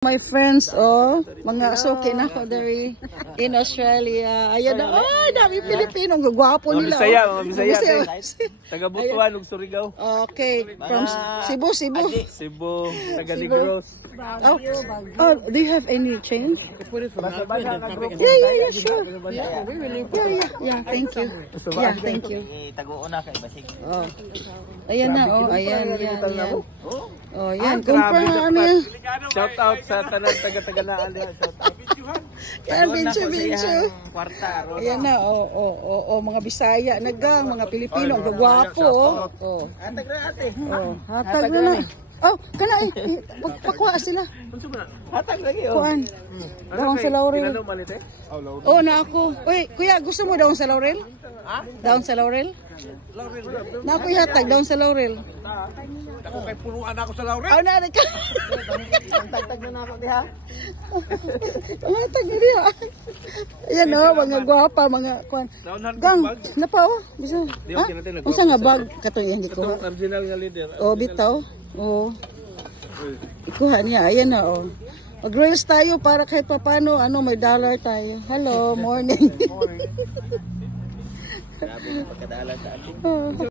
My friends, oh, mga suki na ko dari in Australia. Ayan na, oh, dami Pilipino, gagwapo nila. Mga Bisaya. Taga Butuan ug Surigao. Okay, from Cebu. Cebu, taga Negros. Oh, do you have any change? Yeah, sure. Yeah, thank you. Yeah, thank you. Tago-una kay basig. Oh. Ayan na, oh, ayan. Oh, yan, kumpara ano yan. Shout out sa tanan taga-taganaan diha. Yan, Bincho. Kwarta. Ayan na, oh, mga Bisaya, nagang, mga Pilipino, ang gagwapo, oh. Hatag na ate. Oh, hatag na. Oh, kana pakuha sila. Hatag lagi oh. Kuan. Daon sa laurel. Oh, na ako. Uy, kuya, gusto mo daon sa laurel? Ha? Daon sa laurel? Na ako hatag daon sa laurel. Ako kay punuan ako sa laurel. Oh, na ka. Tagtag na ako diha. Hatag na diha. Ayan oh, mga gwapa, mga kuan. Gang, napa oh. Bisa. Ha? Unsa nga bag kato hindi ko. Original nga leader. Oh, bitaw. Oh. Ikuha niya. Ayan na oh. Mag-reels tayo para kahit papano, may dollar tayo. Hello, morning. Grabe pagkadalan sa atin.